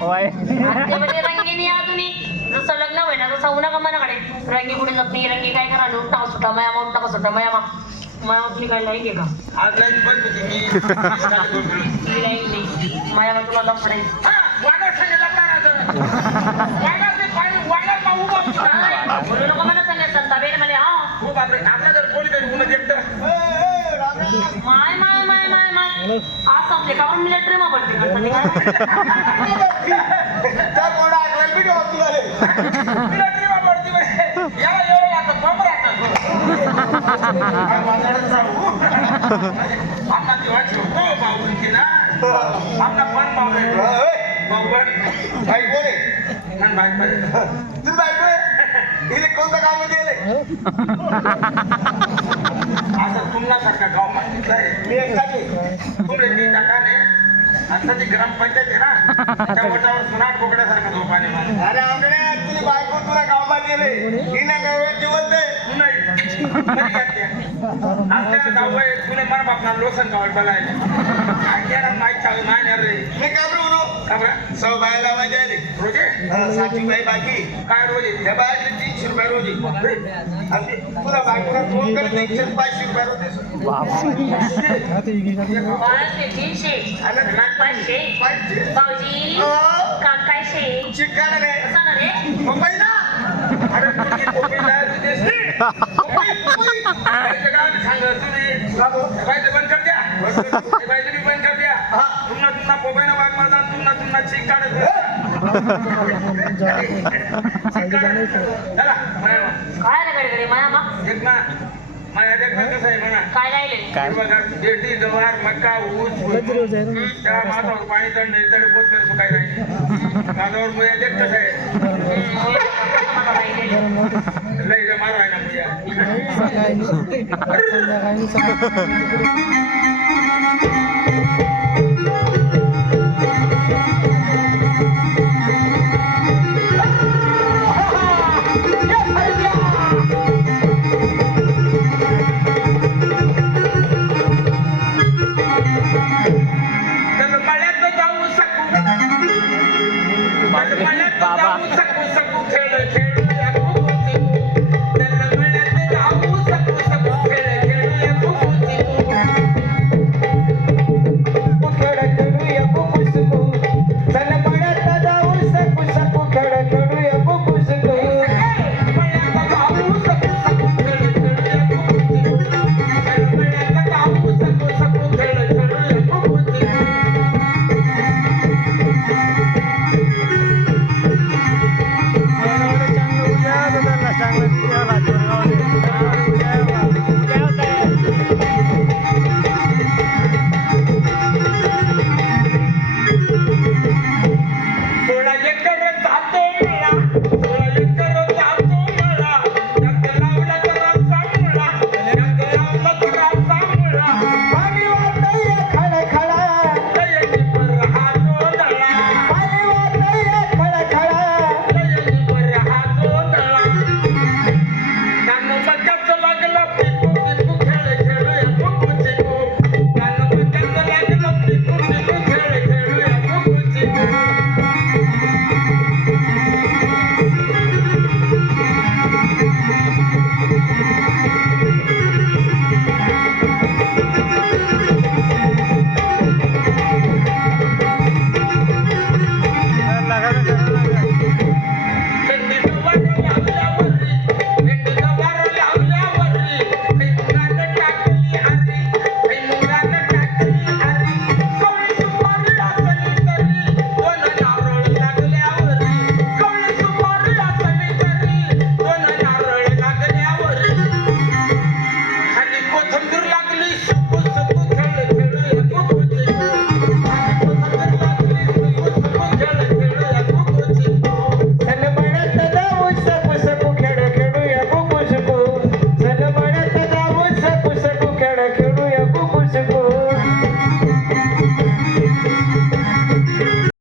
होय. म्हणजे रंगीनी अजूनही जसं लग्न होईना तसं उन्हा का मनाकडे. रंगी कुठे जात नाही रंगी काय करा लूट टाका सुटा माया माऊट टाका सुटा माया मा माया उठली काय आहे का? आज लाइट बंद होती मी ती लाईक नाही. माया मा तुला लफडे हा, वाघा संग लग्नाचं. वाघाचे पाणी वाघात मा उभा होता. बोलू नको मला सांगा संता बेन मला हा हो बापरे, आपलं जर कोणी तरी उन्हात एकटं. माय माय माय माय माय आज संपले का पण मिलिटरी मा पडते का संधी त्या कोणा ऐकलं बी ठेवत तुला रे. मिलिटरी मा पडती बाई. याला एवढं लागतं, बंब राहतं. काय वाजवायला सांगू? आम्हाला ती वाटली, हो, भाऊबंदी ना. आमना पण भाऊ आहे. होय. भाऊबंद. बाई कोण आहे? नाही, बाई, बाई. तुम्ही बायको आहे? हिने कोणतं काम दिलंय असं तुमच्यासारखा गाव मी आता ती ग्रामपंचायत आहे ना त्या वटावर सुनाट बोकड्यासारखं झोपाने अरे आमकडे बायको तुला गावात दिले हिने गावात जिवंत आहे. तू नाही बरी करते. आपल्याला जाऊ आहे, तुने मला बापना लोसन गावात बोलायला आपल्याला माहीत चालू नाही ना रे. मी काय बोलू का बरं? सौ बायला माझ्या आली. रोजे? साठी बाई बाकी. काय रोज? येते त्या बायकडे तीनशे रुपये रोज. तुला बायकोला फोन करते एकशे पाचशे रुपये रोज. तीनशे. पाचशे. पाचशे. काय शे चिकन रे कसं ना रे मुंबई ना अरे तुझी पोपी जायला तुझे मुंबई, मुंबई. बाईचं गाव सांग तुम्ही बंद कर द्या. बंद कर द्या. हा. तुमना तुमना पोपायनं वाघ मारता तुमना तुमना चीक काढत चला माया मा. काय रे गडे गडे माया मा एक ना. माझ्या कसं आहे म्हणा. काय राहिले काय? देठी जवार मक्का ऊस. त्या माथावर पाणी तंड तडे पोत कर सुकाय नाही. माझ्यावर मुया देख कसं आहे. लय जमा आहे ना मुया বাবা